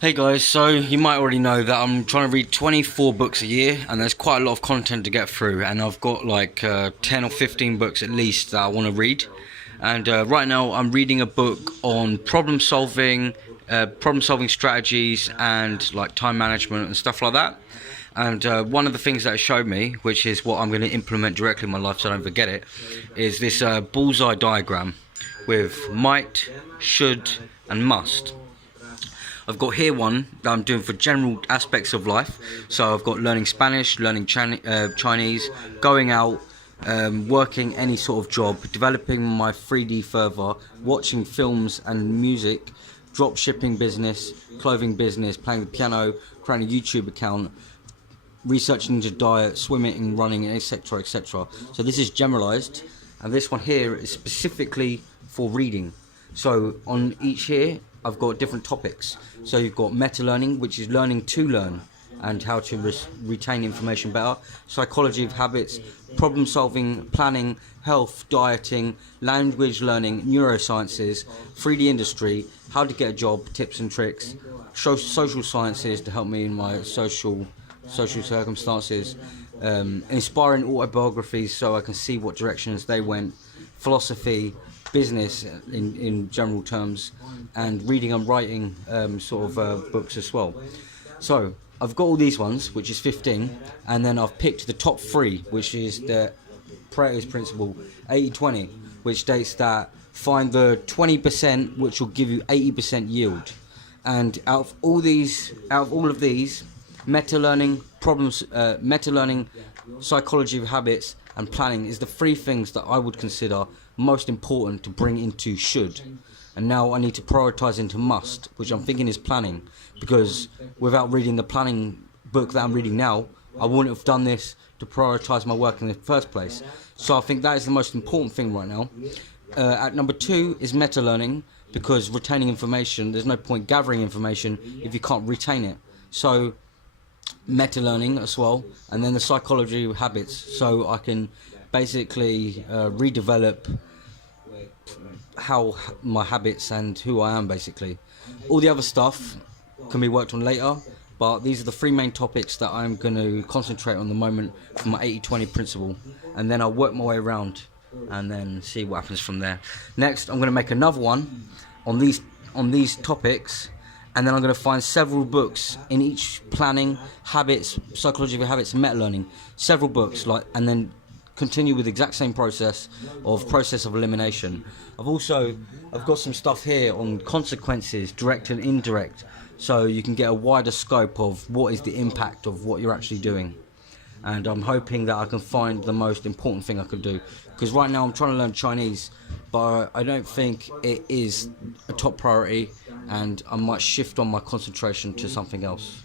Hey guys, so you might already know that I'm trying to read 24 books a year, and there's quite a lot of content to get through, and I've got like 10 or 15 books at least that I want to read. And right now I'm reading a book on problem solving strategies and like time management and stuff like that. And one of the things that it showed me, which is what I'm going to implement directly in my life so I don't forget it, is this bullseye diagram with might, should and must. I've got here one that I'm doing for general aspects of life. So I've got learning Spanish, learning Chinese, going out, working any sort of job, developing my 3D further, watching films and music, drop shipping business, clothing business, playing the piano, creating a YouTube account, researching into diet, swimming, running, etc, etc. So this is generalized, and this one here is specifically for reading. So on each here I've got different topics. So you've got meta learning, which is learning to learn and how to retain information better, psychology of habits, problem solving, planning, health, dieting, language learning, neurosciences, 3D industry, how to get a job, tips and tricks, social sciences to help me in my social circumstances, inspiring autobiographies so I can see what directions they went, philosophy, business in general terms, and reading and writing books as well. So I've got all these ones, which is 15, and then I've picked the top 3, which is the Pareto's principle 80-20, which states that find the 20% which will give you 80% yield. And out of all of these, meta learning, psychology of habits and planning is the 3 things that I would consider most important to bring into should. And now I need to prioritize into must, which I'm thinking is planning, because without reading the planning book that I'm reading now, I wouldn't have done this to prioritize my work in the first place. So I think that is the most important thing right now. At number 2 is meta learning, because retaining information, there's no point gathering information if you can't retain it. So meta learning as well, and then the psychology of habits, so I can basically redevelop how my habits and who I am basically. All the other stuff can be worked on later, but these are the 3 main topics that I'm going to concentrate on the moment for my 80-20 principle, and then I'll work my way around and then see what happens from there. Next I'm going to make another one on these topics, and then I'm going to find several books in each: planning, habits, psychology of habits, and meta learning. Several books, and then continue with the exact same process of elimination. I've got some stuff here on consequences, direct and indirect, so you can get a wider scope of what is the impact of what you're actually doing. And I'm hoping that I can find the most important thing I could do, because right now I'm trying to learn Chinese, but I don't think it is a top priority, and I might shift on my concentration to something else.